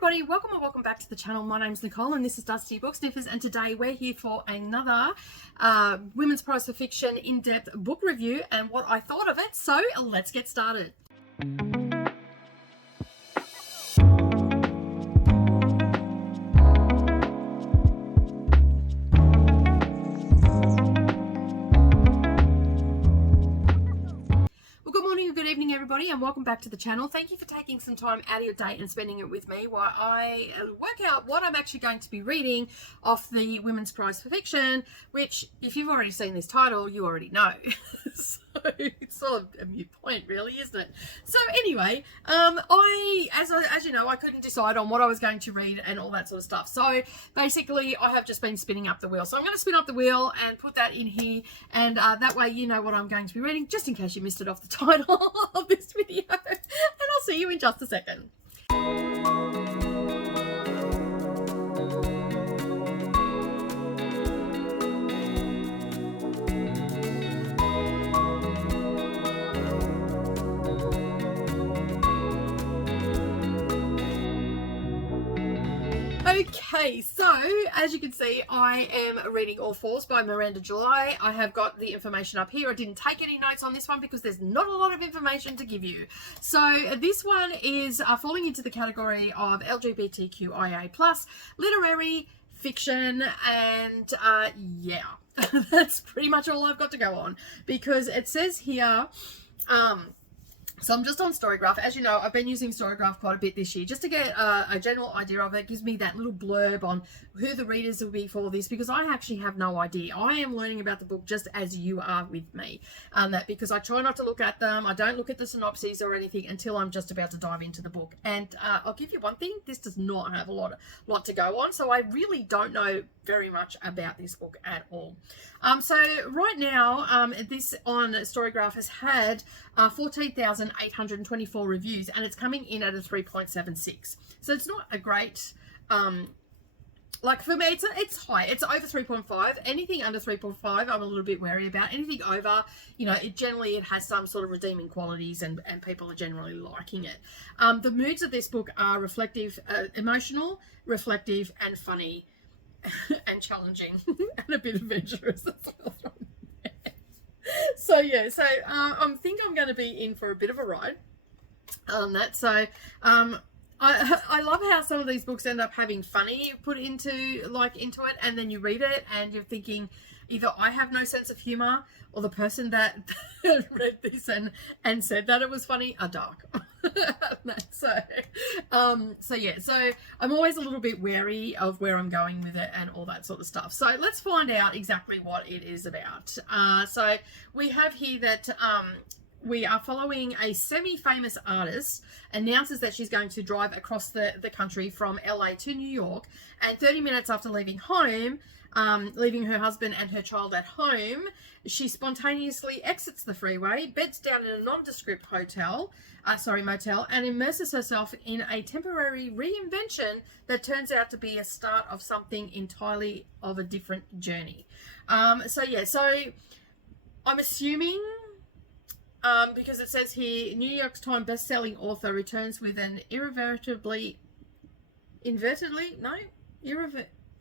everybody, welcome or welcome back to the channel. My name's Nicole and this is Dusty Book Sniffers, and today we're here for another Women's Prize for Fiction in-depth book review and what I thought of it. So let's get started. Good evening everybody, and welcome back to the channel. Thank you for taking some time out of your day and spending it with me while I work out what I'm actually going to be reading off the Women's Prize for Fiction, which, if you've already seen this title, you already know. So it's sort of a mute point, really, isn't it? So anyway, as you know, I couldn't decide on what I was going to read and all that sort of stuff. So basically, I have just been spinning up the wheel. So I'm going to spin up the wheel and put that in here, and that way you know what I'm going to be reading, just in case you missed it off the title of this video. And I'll see you in just a second. Okay, so as you can see, I am reading All Fours by Miranda July. I have got the information up here. I didn't take any notes on this one because there's not a lot of information to give you. So this one is falling into the category of LGBTQIA+, literary fiction, and yeah, that's pretty much all I've got to go on, because it says here, so I'm just on Storygraph. As you know, I've been using Storygraph quite a bit this year just to get a general idea of it. It gives me that little blurb on who the readers will be for this, because I actually have no idea. I am learning about the book just as you are with me. Because I try not to look at them. I don't look at the synopses or anything until I'm just about to dive into the book. And I'll give you one thing. This does not have a lot to go on. So I really don't know very much about this book at all. So right now, this on Storygraph has had 14,824 reviews, and it's coming in at a 3.76. So it's not a great, like for me, it's high. It's over 3.5. Anything under 3.5, I'm a little bit wary about. Anything over, you know, it has some sort of redeeming qualities, and people are generally liking it. The moods of this book are reflective, emotional, reflective, and funny, and challenging, and a bit adventurous as well. So yeah, so I think I'm going to be in for a bit of a ride on that. So I love how some of these books end up having funny put into it, and then you read it and you're thinking either I have no sense of humor, or the person that read this and said that it was funny are dark. So yeah, so I'm always a little bit wary of where I'm going with it and all that sort of stuff. So let's find out exactly what it is about. So we have here that we are following a semi-famous artist announces that she's going to drive across the country from LA to New York, and 30 minutes after leaving home, leaving her husband and her child at home, she spontaneously exits the freeway, beds down in a nondescript motel, and immerses herself in a temporary reinvention that turns out to be a start of something entirely of a different journey. So yeah, so I'm assuming, because it says here, New York Times best-selling author returns with an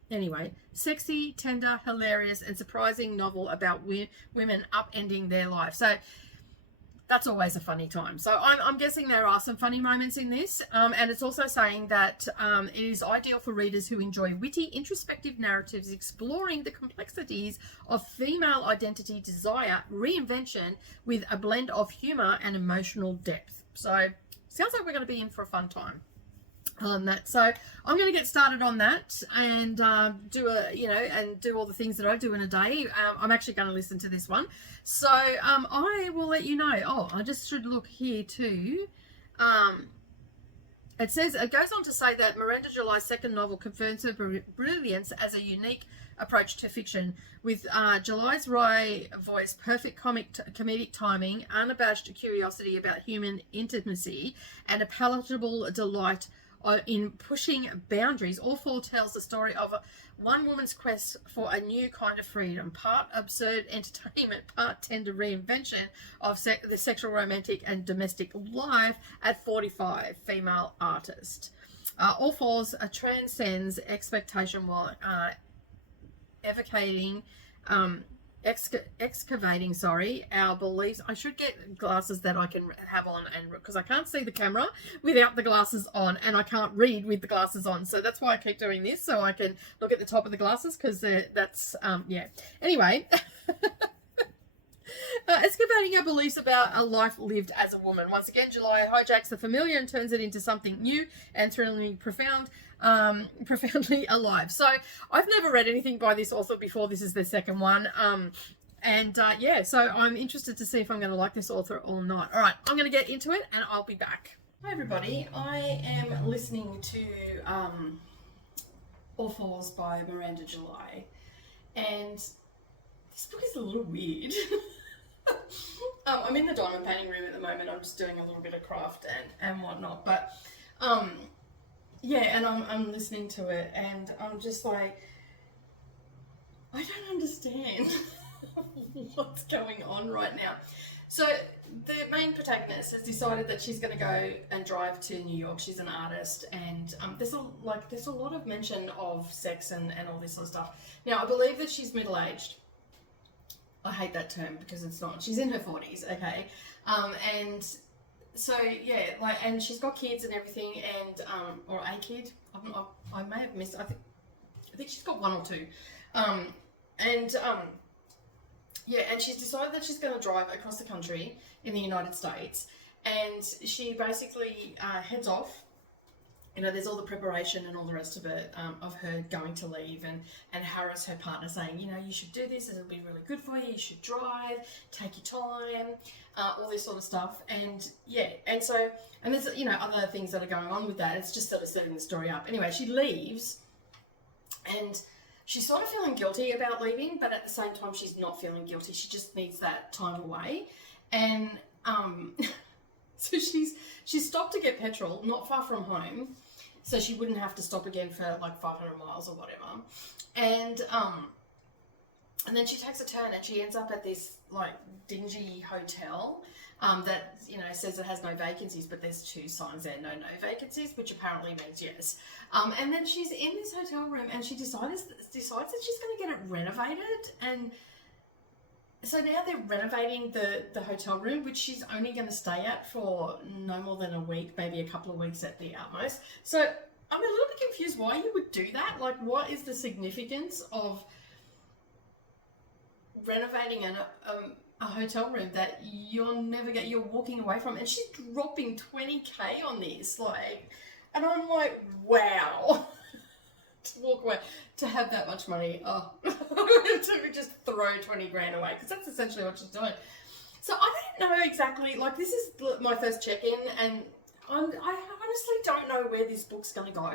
anyway, sexy, tender, hilarious, and surprising novel about women upending their life. So that's always a funny time. So I'm guessing there are some funny moments in this. And it's also saying that it is ideal for readers who enjoy witty, introspective narratives exploring the complexities of female identity, desire, reinvention, with a blend of humor and emotional depth. So sounds like we're going to be in for a fun time on that. So I'm going to get started on that and do all the things that I do in a day. I'm actually going to listen to this one. So I will let you know. Oh, I just should look here too. It says, it goes on to say that Miranda July's second novel confirms her brilliance as a unique approach to fiction, with July's wry voice, perfect comedic timing, unabashed curiosity about human intimacy, and a palatable delight in pushing boundaries. All Four tells the story of one woman's quest for a new kind of freedom, part absurd entertainment, part tender reinvention of the sexual, romantic, and domestic life at 45, female artist. All Fours transcends expectation while evocating, excavating, our beliefs. I should get glasses that I can have on, and because I can't see the camera without the glasses on, and I can't read with the glasses on, so that's why I keep doing this, so I can look at the top of the glasses, because that's yeah, anyway. Excavating our beliefs about a life lived as a woman. Once again, July hijacks the familiar and turns it into something new and thrillingly profound, profoundly alive. So I've never read anything by this author before. This is their second one. Yeah, so I'm interested to see if I'm going to like this author or not. All right, I'm going to get into it and I'll be back. Hi everybody, I am listening to All Fours by Miranda July, and this book is a little weird. I'm in the diamond painting room at the moment. I'm just doing a little bit of craft and whatnot, but yeah, and I'm listening to it and I'm just like, I don't understand what's going on right now. So the main protagonist has decided that she's going to go and drive to New York. She's an artist, and there's a lot of mention of sex and all this sort of stuff. Now I believe that she's middle-aged. I hate that term because it's not. She's in her 40s, okay, and so yeah, like, and she's got kids and everything, and or a kid. I may have missed. I think she's got one or two, yeah, and she's decided that she's going to drive across the country in the United States, and she basically heads off. You know, there's all the preparation and all the rest of it, of her going to leave, and Harris, her partner, saying, you know, you should do this, it'll be really good for you, you should drive, take your time, all this sort of stuff. And yeah, and so, and there's, you know, other things that are going on with that. It's just sort of setting the story up. Anyway, she leaves, and she's sort of feeling guilty about leaving, but at the same time, she's not feeling guilty. She just needs that time away. And so she's stopped to get petrol, not far from home, so she wouldn't have to stop again for like 500 miles or whatever. And then she takes a turn and she ends up at this like dingy hotel that, you know, says it has no vacancies, but there's 2 signs there, no vacancies, which apparently means yes. And then she's in this hotel room and she decides that she's going to get it renovated. And so now they're renovating the hotel room, which she's only going to stay at for no more than a week, maybe a couple of weeks at the utmost. So I'm a little bit confused why you would do that. Like, what is the significance of renovating a hotel room that you're walking away from? And she's dropping 20K on this, like, and I'm like, wow. To walk away, to have that much money, to just throw 20 grand away, because that's essentially what she's doing. So I don't know exactly, like, this is my first check-in, and I honestly don't know where this book's going to go.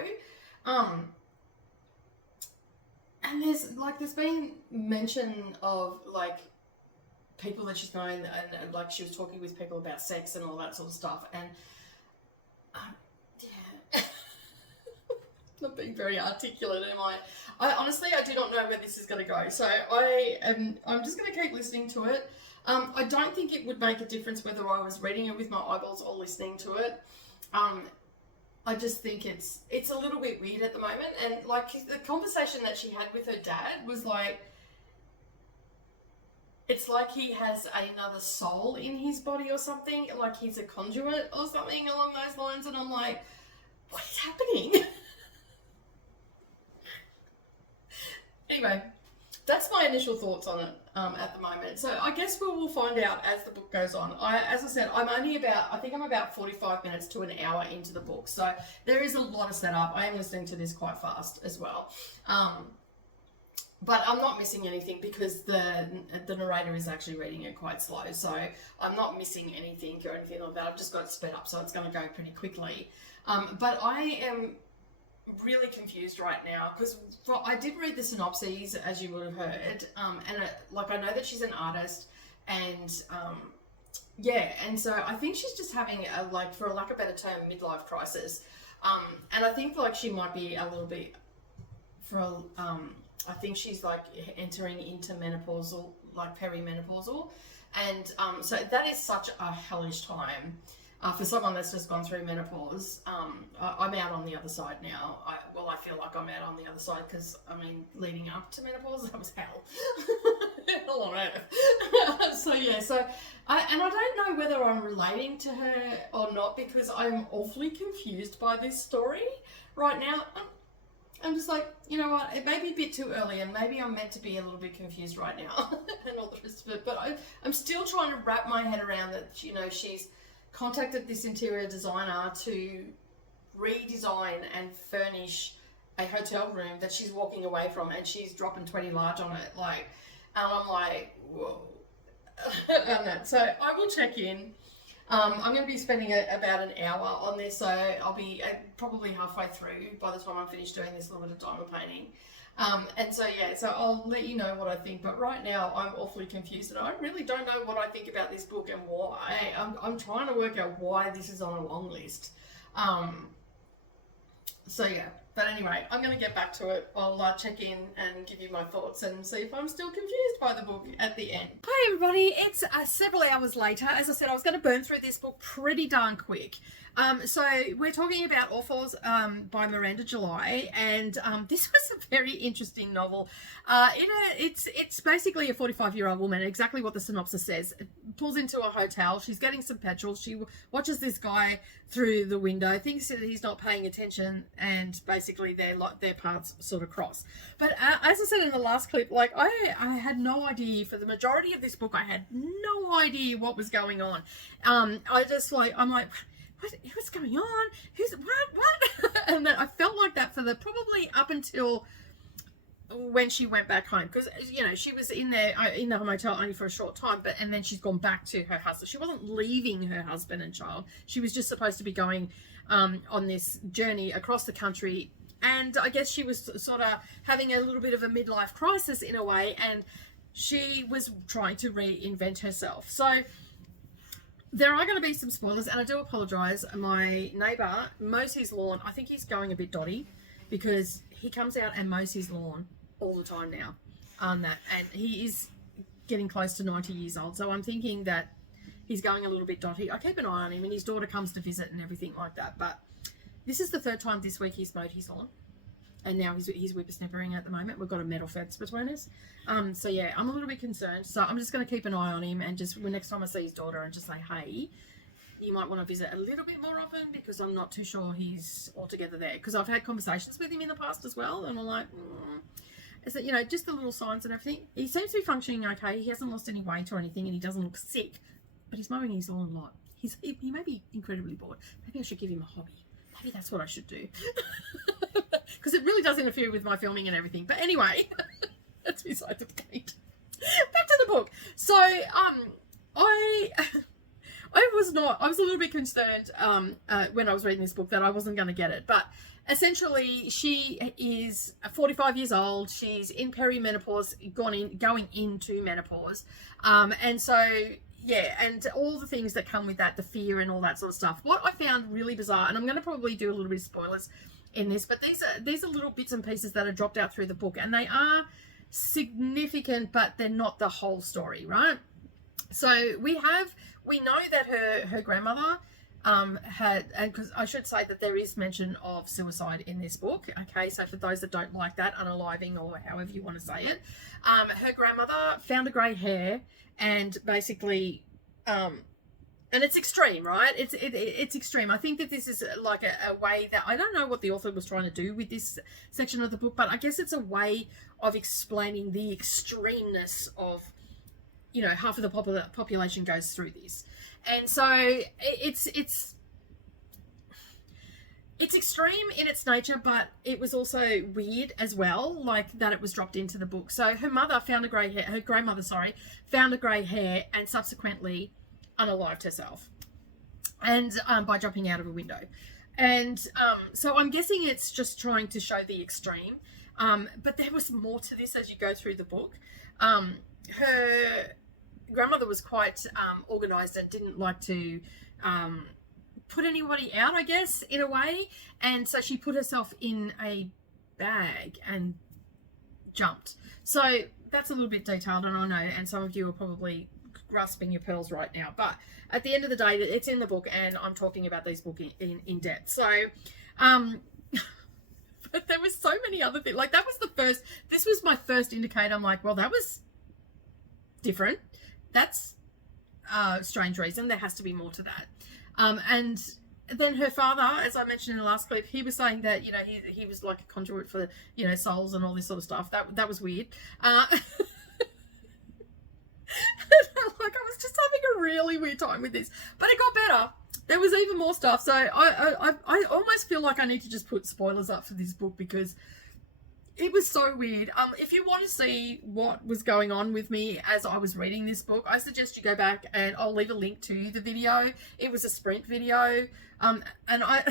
And there's been mention of, like, people that she's known, and like, she was talking with people about sex and all that sort of stuff, and yeah. Not being very articulate, am I? Honestly, I do not know where this is going to go. So I'm just going to keep listening to it. I don't think it would make a difference whether I was reading it with my eyeballs or listening to it. I just think it's a little bit weird at the moment. And like, the conversation that she had with her dad was like, it's like he has another soul in his body or something, like he's a conduit or something along those lines. And I'm like, what is happening? Anyway, that's my initial thoughts on it at the moment. So I guess we will find out as the book goes on. As I said, I think I'm about 45 minutes to an hour into the book. So there is a lot of setup. I am listening to this quite fast as well. But I'm not missing anything because the narrator is actually reading it quite slow. So I'm not missing anything or anything like that. I've just got it sped up, so it's going to go pretty quickly. But I am really confused right now because I did read the synopses, as you would have heard, and I know that she's an artist, and yeah, and so I think she's just having a, like, for a lack of a better term, midlife crisis, and I think like she might be a little bit I think she's like entering into menopausal, like perimenopausal, and so that is such a hellish time. For someone that's just gone through menopause, I'm out on the other side now. I feel like I'm out on the other side because, I mean, leading up to menopause, that was hell. Hell on earth. So, yeah, I don't know whether I'm relating to her or not because I'm awfully confused by this story right now. I'm just like, you know what, it may be a bit too early and maybe I'm meant to be a little bit confused right now and all the rest of it. But I'm still trying to wrap my head around that, you know, she's contacted this interior designer to redesign and furnish a hotel room that she's walking away from, and she's dropping 20 large on it. Like, and I'm like, whoa. On that. So I will check in. I'm going to be spending about an hour on this, so I'll be probably halfway through by the time I'm finished doing this little bit of diamond painting. And so, yeah, so I'll let you know what I think. But right now, I'm awfully confused, and I really don't know what I think about this book and why. I'm trying to work out why this is on a long list. So, yeah. But anyway, I'm going to get back to it. I'll check in and give you my thoughts and see if I'm still confused by the book at the end. Hi everybody, it's several hours later. As I said, I was going to burn through this book pretty darn quick. So we're talking about All Fours by Miranda July, and this was a very interesting novel. It's basically a 45-year-old woman, exactly what the synopsis says. It pulls into a hotel, she's getting some petrol, she watches this guy through the window, thinks that he's not paying attention, and basically their paths sort of cross. But as I said in the last clip, like I had no idea, for the majority of this book, I had no idea what was going on. I'm like, what's going on? What? And then I felt like that for probably up until when she went back home, because, you know, she was in the motel only for a short time, and then she's gone back to her husband. She wasn't leaving her husband and child. She was just supposed to be going on this journey across the country, and I guess she was sort of having a little bit of a midlife crisis in a way, and she was trying to reinvent herself. So there are going to be some spoilers, and I do apologise. My neighbour mows his lawn. I think he's going a bit dotty because he comes out and mows his lawn all the time now. And he is getting close to 90 years old. So I'm thinking that he's going a little bit dotty. I keep an eye on him, and his daughter comes to visit and everything like that. But this is the third time this week he's mowed his lawn. And now he's whippersnippering at the moment. We've got a metal fence between us. So yeah, I'm a little bit concerned. So I'm just going to keep an eye on him, and just next time I see his daughter, and just say, hey, you might want to visit a little bit more often, because I'm not too sure he's altogether there. Because I've had conversations with him in the past as well, and I'm like, is that, you know, just the little signs and everything. He seems to be functioning okay. He hasn't lost any weight or anything, and he doesn't look sick. But he's mowing his lawn a lot. He may be incredibly bored. Maybe I should give him a hobby. Maybe that's what I should do. Because it really does interfere with my filming and everything. But anyway, that's beside the point. Back to the book. So, I was a little bit concerned when I was reading this book that I wasn't going to get it. But essentially, she is 45 years old. She's in perimenopause, going into menopause. And so, yeah, and all the things that come with that, the fear and all that sort of stuff. What I found really bizarre, and I'm going to probably do a little bit of spoilers in this, but these are little bits and pieces that are dropped out through the book, and they are significant, but they're not the whole story, right? So we know that her grandmother had, and because I should say that there is mention of suicide in this book, okay, so for those that don't like that, unaliving or however you want to say it, her grandmother found a grey hair, and basically and it's extreme, right? It's extreme. I think that this is like a way that, I don't know what the author was trying to do with this section of the book, but I guess it's a way of explaining the extremeness of, you know, half of the population goes through this. And so it's extreme in its nature, but it was also weird as well, like that it was dropped into the book. So her grandmother found a grey hair, and subsequently unalived herself, and by jumping out of a window. And so I'm guessing it's just trying to show the extreme, but there was more to this as you go through the book. Her grandmother was quite organized and didn't like to put anybody out, I guess, in a way, and so she put herself in a bag and jumped. So that's a little bit detailed, and I know, and some of you are probably grasping your pearls right now. But at the end of the day, it's in the book, and I'm talking about these books in depth. So, but there was so many other things. Like, this was my first indicator. I'm like, well, that was different. That's a strange reason. There has to be more to that. And then her father, as I mentioned in the last clip, he was saying that, you know, he was like a conduit for, you know, souls and all this sort of stuff. That was weird. Like, I was just having a really weird time with this, but it got better. There was even more stuff. So I almost feel like I need to just put spoilers up for this book, because it was so weird. If you want to see what was going on with me as I was reading this book, I suggest you go back, and I'll leave a link to the video. It was a sprint video. And when I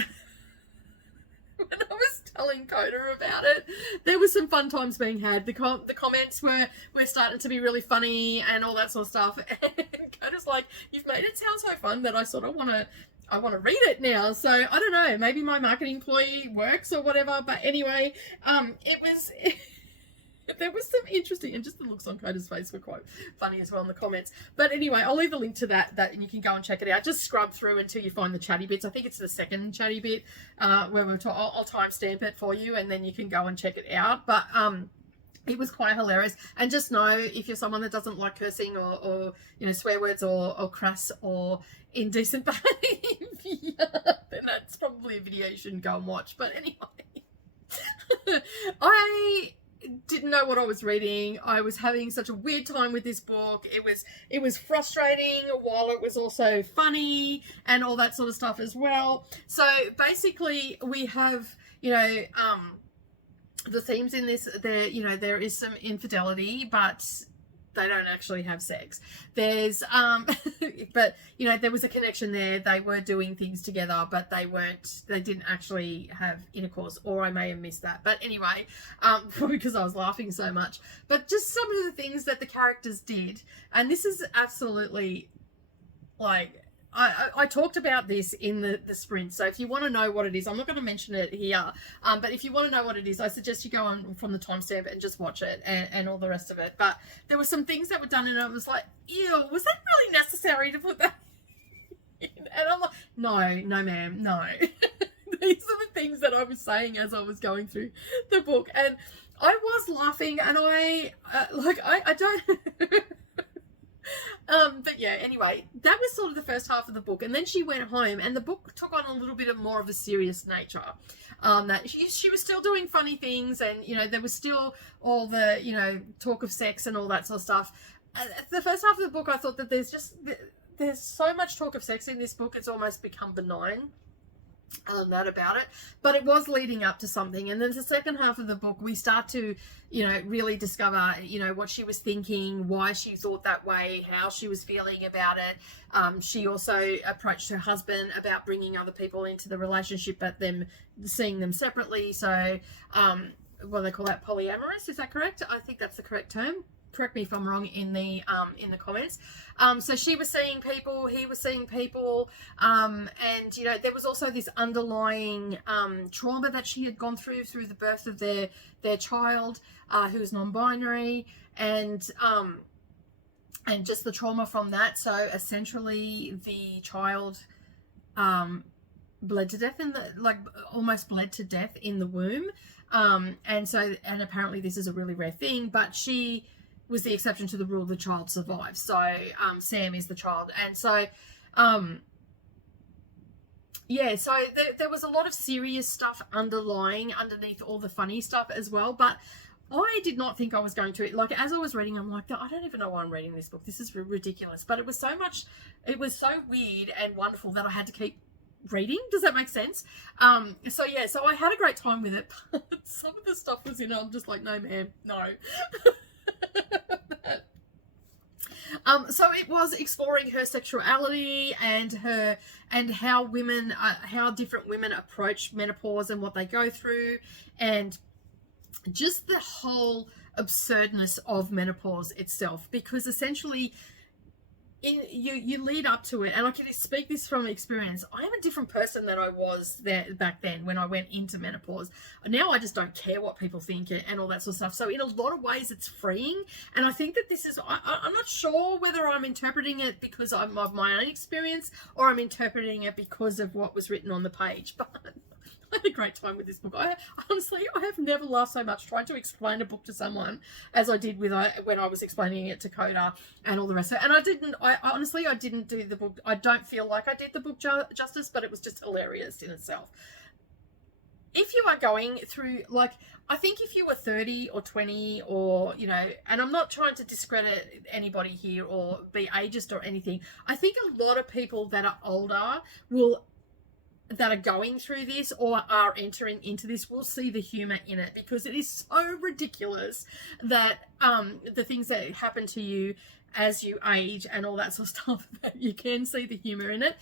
was telling Coda about it, there was some fun times being had. The comments were starting to be really funny and all that sort of stuff. And Coda's like, you've made it sound so fun that I sort of want to read it now. So I don't know, maybe my marketing ploy works or whatever. But anyway, there was some interesting, and just the looks on Coda's face were quite funny as well in the comments. But anyway, I'll leave a link to that and you can go and check it out. Just scrub through until you find the chatty bits. I think it's the second chatty bit where I'll timestamp it for you, and then you can go and check it out. But it was quite hilarious. And just know, if you're someone that doesn't like cursing or you know, swear words or crass or indecent behavior, then that's probably a video you shouldn't go and watch. But anyway, I didn't know what I was reading. I was having such a weird time with this book. It was frustrating while it was also funny and all that sort of stuff as well. So basically we have, you know, the themes in this, there is some infidelity, but they don't actually have sex. There's but you know, there was a connection there. They were doing things together, but they didn't actually have intercourse, or I may have missed that. But anyway, because I was laughing so much. But just some of the things that the characters did, and this is absolutely, like, I talked about this in the sprint, so if you want to know what it is, I'm not going to mention it here, but if you want to know what it is, I suggest you go on from the timestamp and just watch it and all the rest of it. But there were some things that were done, and I was like, ew, was that really necessary to put that in? And I'm like, no ma'am, no. These are the things that I was saying as I was going through the book, and I was laughing, and I don't... But yeah, anyway, that was sort of the first half of the book, and then she went home, and the book took on a little bit more of a serious nature. That she was still doing funny things, and you know, there was still all the, you know, talk of sex and all that sort of stuff. The first half of the book, I thought that there's so much talk of sex in this book, it's almost become benign. That about it, but it was leading up to something. And then the second half of the book, we start to, you know, really discover, you know, what she was thinking, why she thought that way, how she was feeling about it. She also approached her husband about bringing other people into the relationship, but them seeing them separately. So what they call that, polyamorous, is that correct? I think that's the correct term. Correct me if I'm wrong in the comments. So she was seeing people, he was seeing people, and you know, there was also this underlying trauma that she had gone through the birth of their child, who was non-binary, and just the trauma from that. So essentially, the child bled to death almost bled to death in the womb, and apparently this is a really rare thing, but she was the exception to the rule. The child survived. So Sam is the child. And so yeah, so there was a lot of serious stuff underneath all the funny stuff as well. But I did not think I was going to, like, as I was reading, I'm like, I don't even know why I'm reading this book. This is ridiculous. But it was so weird and wonderful that I had to keep reading. Does that make sense? So yeah, so I had a great time with it, but some of the stuff was in it, I'm just like, no ma'am, no. So it was exploring her sexuality and how different women approach menopause and what they go through, and just the whole absurdness of menopause itself, because essentially you lead up to it, and I can speak this from experience. I am a different person than I was there back then when I went into menopause. Now I just don't care what people think and all that sort of stuff. So in a lot of ways, it's freeing, and I think that this is. I'm not sure whether I'm interpreting it because of my own experience or I'm interpreting it because of what was written on the page, but. I had a great time with this book. Honestly, I have never laughed so much trying to explain a book to someone as I did when I was explaining it to Coda and all the rest of it. And I honestly didn't do the book. I don't feel like I did the book justice, but it was just hilarious in itself. If you are going through, like, I think if you were 30 or 20 or, you know, and I'm not trying to discredit anybody here or be ageist or anything. I think a lot of people that are older that are going through this or are entering into this will see the humor in it, because it is so ridiculous that the things that happen to you as you age and all that sort of stuff, that you can see the humor in it.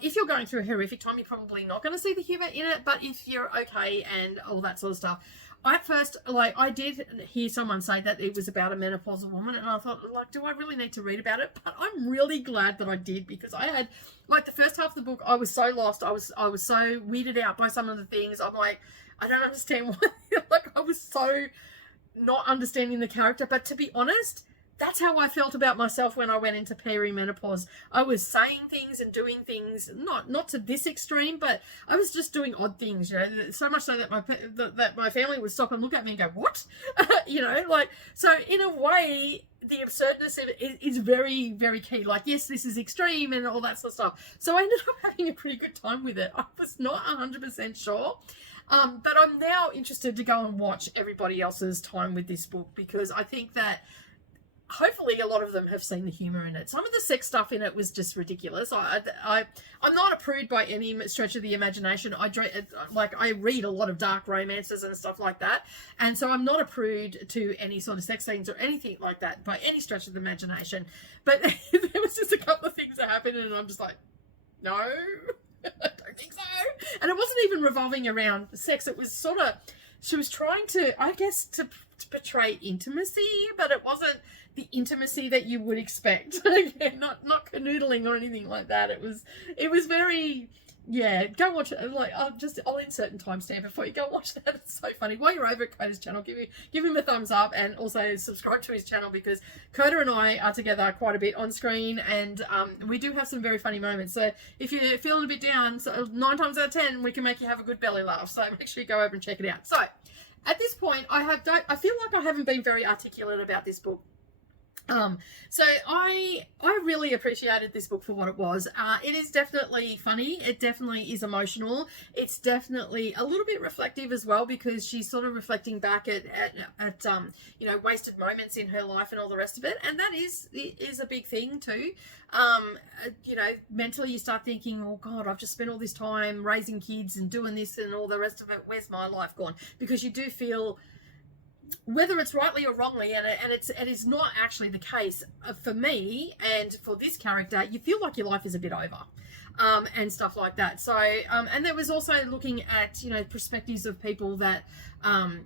If you're going through a horrific time, you're probably not going to see the humor in it, but if you're okay and all that sort of stuff. At first, like, I did hear someone say that it was about a menopausal woman, and I thought, like, do I really need to read about it? But I'm really glad that I did, because I had, like, the first half of the book, I was so lost. I was so weirded out by some of the things. I'm like, I don't understand why. Like, I was so not understanding the character. But to be honest, that's how I felt about myself when I went into perimenopause. I was saying things and doing things, not to this extreme, but I was just doing odd things, you know, so much so that my family would stop and look at me and go, what? You know, like, so in a way, the absurdness of it is very, very key. Like, yes, this is extreme and all that sort of stuff. So I ended up having a pretty good time with it. I was not 100% sure. But I'm now interested to go and watch everybody else's time with this book, because I think that hopefully a lot of them have seen the humor in it. Some of the sex stuff in it was just ridiculous. I'm not a prude by any stretch of the imagination. I read a lot of dark romances and stuff like that, and so I'm not a prude to any sort of sex scenes or anything like that by any stretch of the imagination. But there was just a couple of things that happened, and I'm just like, no, I don't think so. And it wasn't even revolving around sex. It was sort of, she was trying to, I guess, to portray intimacy, but it wasn't the intimacy that you would expect. not canoodling or anything like that. It was very, yeah, go watch it. Like, I'll insert a timestamp before you go watch that. It's so funny. While you're over at Coda's channel, give him a thumbs up, and also subscribe to his channel, because Coda and I are together quite a bit on screen, and we do have some very funny moments. So if you're feeling a bit down, so 9 times out of 10 we can make you have a good belly laugh. So make sure you go over and check it out. So at this point, I feel like I haven't been very articulate about this book. So I really appreciated this book for what it was. It is definitely funny. It definitely is emotional. It's definitely a little bit reflective as well, because she's sort of reflecting back at you know, wasted moments in her life and all the rest of it. And that is a big thing too. You know, mentally you start thinking, oh God, I've just spent all this time raising kids and doing this and all the rest of it. Where's my life gone? Because you do feel, whether it's rightly or wrongly, and it is not actually the case for me and for this character, you feel like your life is a bit over, and stuff like that. So, and there was also looking at, you know, perspectives of people that,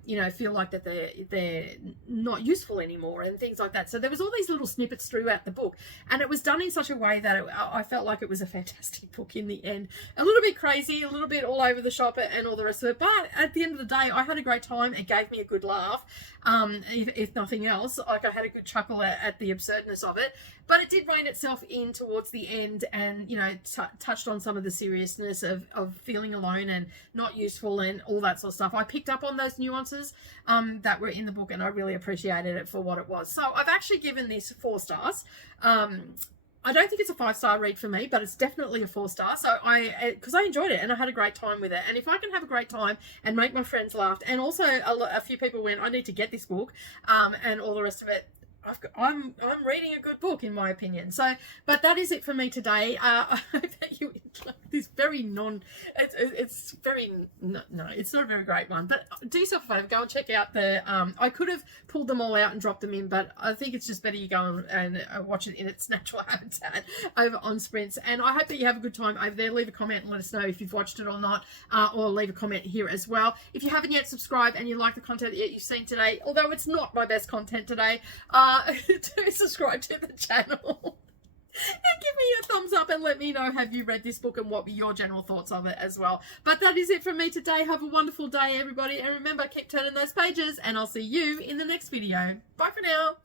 you know, feel like that they're not useful anymore and things like that. So there was all these little snippets throughout the book, and it was done in such a way that I felt like it was a fantastic book in the end. A little bit crazy, a little bit all over the shop and all the rest of it, but at the end of the day, I had a great time. It gave me a good laugh, if nothing else. Like, I had a good chuckle at the absurdness of it, but it did rein itself in towards the end, and, you know, touched on some of the seriousness of feeling alone and not useful and all that sort of stuff. I picked up on those nuances that were in the book, and I really appreciated it for what it was. So I've actually given this 4 stars. I don't think it's a 5-star read for me, but it's definitely a 4-star. So because I enjoyed it and I had a great time with it. And if I can have a great time and make my friends laugh, and also a few people went, I need to get this book, and all the rest of it, I'm reading a good book, in my opinion. So, but that is it for me today. I hope that you this very it's very no, it's not a very great one, but do yourself a favor, go and check out the I could have pulled them all out and dropped them in, but I think it's just better you go and watch it in its natural habitat over on Sprints. And I hope that you have a good time over there. Leave a comment and let us know if you've watched it or not, or leave a comment here as well. If you haven't yet subscribed and you like the content that you've seen today, although it's not my best content today, do subscribe to the channel. And give me your thumbs up and let me know, have you read this book and what were your general thoughts of it as well. But that is it from me today. Have a wonderful day, everybody. And remember, keep turning those pages and I'll see you in the next video. Bye for now.